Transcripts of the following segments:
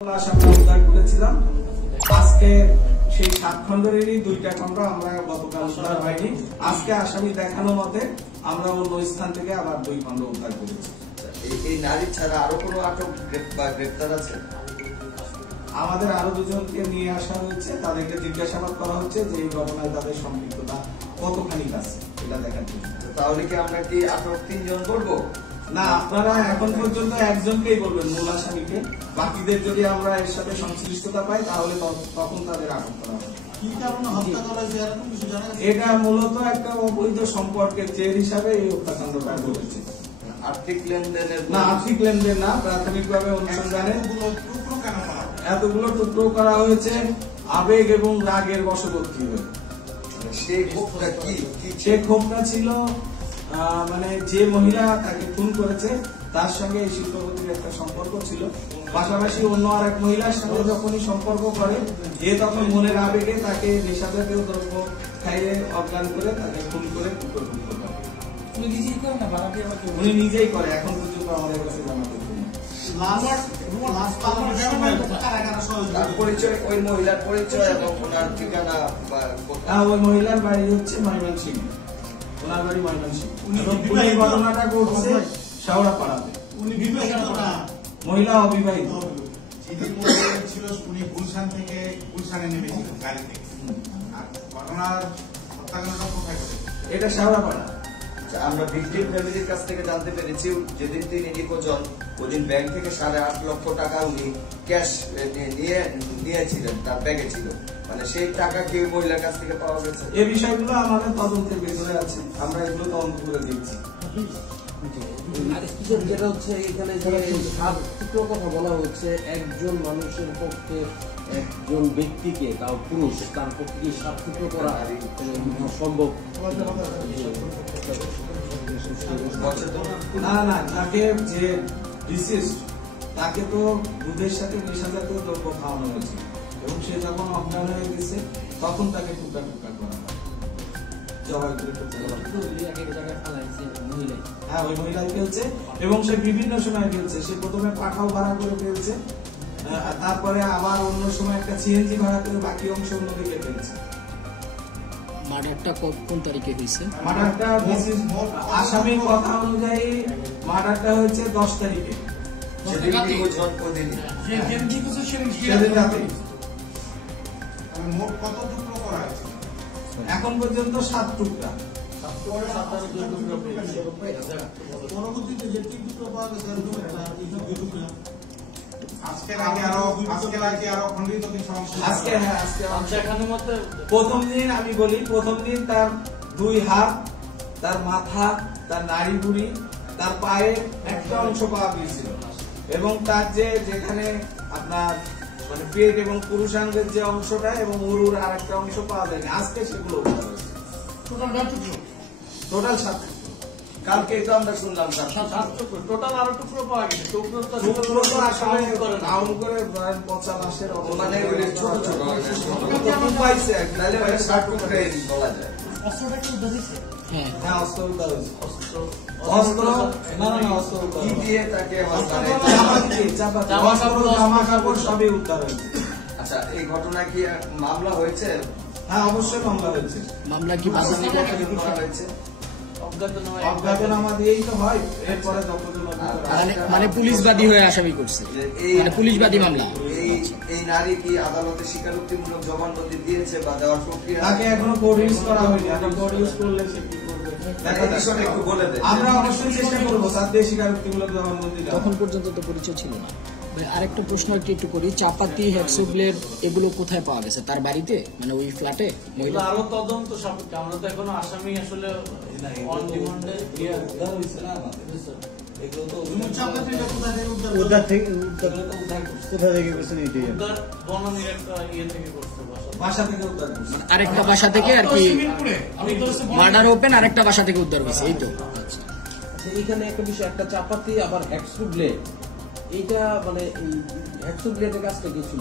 উদ্ধার করেছিলাম। আজকে সেই 7 খণ্ডেরই 2টা খণ্ড আমরা গতকাল উদ্ধার হয়নি। আজকে আসামি দেখানো মতে আমরা অন্য স্থান থেকে আবার 2 খণ্ড উদ্ধার করেছি। এই নারী ছাড়া আরো কোনো আটক বা গ্রেপ্তার আছে? আমাদের আরো 2 জনকে নিয়ে আসা হয়েছে, তাদেরকে জিজ্ঞাসাবাদ করা হচ্ছে যে এই ঘটনায় তাদের সম্পৃক্ততা কতখানি আছে এটা দেখার জন্য। তাহলে কি আমরা কি আটক 3 জন করবো? না, আপনারা এখন পর্যন্ত একজনকেই বলবেন, মূল আসামিকে। বাকিদের যদি আমরা এর সাথে সংশ্লিষ্টতা পাই তাহলে তখন তাদের আটক করা হবে। এটা মূলত একটা অবৈধ সম্পর্কের জের হিসাবে এই হত্যাকাণ্ডটা ঘটেছে। আর্থিক লেনদেনের না, আর্থিক লেনদেন না, প্রাথমিকভাবে অনুসন্ধানে এতগুলো টুকরো করা হয়েছে আবেগ এবং রাগের বশবর্তী হয়ে। সেই ক্ষোভটা কি? সে ক্ষোভটা ছিল মানে যে মহিলা তাকে খুন করেছে তার সঙ্গে এই শিল্পপতির একটা সম্পর্ক ছিল, পাশাপাশি অন্য আর এক মহিলার সঙ্গে যখনই সম্পর্ক করে এ তখন মনের আবেগে তাকে নেশাজাতীয় দ্রব্য খাইয়ে অজ্ঞান করে তাকে খুন করে টুকরো টুকরো করে। উনি নিজেই করে, এখন পর্যন্ত আমাদের কাছে জানা পরিচয়, ওই মহিলার পরিচয় এবং ওনার ঠিকানা? ওই মহিলার বাড়ি হচ্ছে ময়মনসিংহ, ওনার বাড়ি ময়মনসিংহ। ঘটনাটা ঘটছে শাওড়াপাড়াতে। মহিলা অবিবাহিত ছিল, উনি গুলশান থেকে গুলশানে নেমেছিলেন গাড়ি থেকে। ঘটনার হত্যাকাণ্ডটা কোথায় ঘটেছে? এটা শাওড়াপাড়া। আমরা ভিকটিম ফ্যামিলির কাছ থেকে জানতে পেরেছি যেদিন তিনি নিখোঁজন ওদিন ব্যাংক থেকে 8.5 লক্ষ টাকা উনি ক্যাশ নিয়েছিলেন, তার ব্যাগে ছিল। মানে সেই টাকা কি মহিলার কাছ থেকে পাওয়া গেছে? এই বিষয়গুলো আমাদের তদন্তের ভিতরে আছে, আমরা এগুলো তদন্ত করে দিচ্ছি। যেটা হচ্ছে এখানে কথা বলা হচ্ছে, একজন মানুষের পক্ষে একজন ব্যক্তিকে, তাও পুরুষ, তার পক্ষে 7 টুকরো করা সম্ভব না, তাকে যে ডিসিজড তাকে তো দুধের সাথে নেশাজাতীয় দ্রব্য খাওয়ানো হয়েছে এবং সে যখন অজ্ঞান হয়ে গেছে তখন তাকে টুকরা টুকরা করা হয়। হ্যাঁ, ওই মহিলাই ফেলছে এবং সে বিভিন্ন সময় ফেলছে। সে প্রথমে পাঠাও ভাড়া করে ফেলছে, তারপরে আবার অন্য সময় একটা সিএনজি ভাড়া করে বাকি অংশ অন্যদিকে ফেলছে। মার্ডারটা কোন তারিখে হয়েছে? মার্ডারটা আসামির কথা অনুযায়ী মার্ডারটা হয়েছে 10 তারিখে। মোট কত টুকরো করা হয়েছে? এখন পর্যন্ত 7 টুকরা। পরবর্তীতে যে 3 টুকরো পাওয়া গেছে আজকের আগে আরো খণ্ডিত কিছু অংশ। আজকে প্রথম দিন আমি বলি, প্রথম দিন তার 2 হাত, তার মাথা, তার নাড়ি বুড়ি, তার পায়ে একটা অংশ পাওয়া গিয়েছিল এবং তার যেখানে আপনার মানে পেট এবং পুরুষাঙ্গের যে অংশটা এবং উরুর আর একটা অংশ পাওয়া যায়নি। আজকে সেগুলো টোটাল 7 টুকরো। কালকে তো আমরা শুনলাম টোটাল আরো টুকরো পাওয়া গেছে। টুকরো তো আসলে রাউন্ড করে পচা লাশের মানে ছোট ছোট পাইছে, তাহলে 7 টুকরো বলা যায়। অস্ত্রটা কি উদ্ধার হয়েছে? হ্যাঁ, অস্ত্র উদ্ধার হয়েছে। অস্ত্র না, অস্ত্র কি দিয়ে তাকে জামা কাপড় সবই উদ্ধার হয়েছে। আচ্ছা, এই ঘটনায় কি মামলা হয়েছে? হ্যাঁ, অবশ্যই মামলা হয়েছে। মামলা কি করা হয়েছে? অজ্ঞাতনামা দিয়েই তো হয়, এরপরে মানে পুলিশ বাদী হয়ে আসামি করছে, মানে পুলিশ বাদী মামলা। এই নারী কি আদালতে স্বীকারোক্তিমূলক জবানবন্দি দিয়েছে বা দেওয়ার প্রক্রিয়া? তাকে এখনো কোর্ট ইউজ করা হয়নি। এখন কোর্ট ইউজ করলে সে কি করবে একটু বলে দেন। আমরা অবশ্যই চেষ্টা করবো তার দিয়ে স্বীকারোক্তিমূলক জবানবন্দি দেওয়া। তখন পর্যন্ত তো পরিচয় ছিল না। আরেকটা প্রশ্ন একটু করি, চাপাতি, হ্যাক্সোব্লেড এগুলো কোথায় পাওয়া গেছে? তার বাড়িতে, মানে ওই ফ্ল্যাটে? আরো তদন্ত সাপেক্ষে, আমরা তো এখনো আসামি আসলে অন ডিমান্ডে উদ্ধার হয়েছে না আমাদের। আরেকটা বাসা থেকে আর কি মার্ডার ওপেন, আরেকটা বাসা থেকে উদ্ধার হয়েছে, এই তো। আচ্ছা, এখানে একটা বিষয়, একটা চাপাতি আবার হ্যাক্সোব্লেড, এইটা মানে এই হ্যাক্সোব্লেডের কাজটা কি ছিল?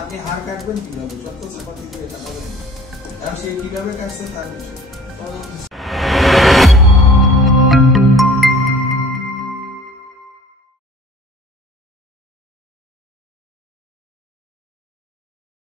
আপনি হাড় কাটবেন কিভাবে? সত্য চাপাতি দিয়ে এটা হবে, আর সে কিভাবে কাটছে তার বিষয়।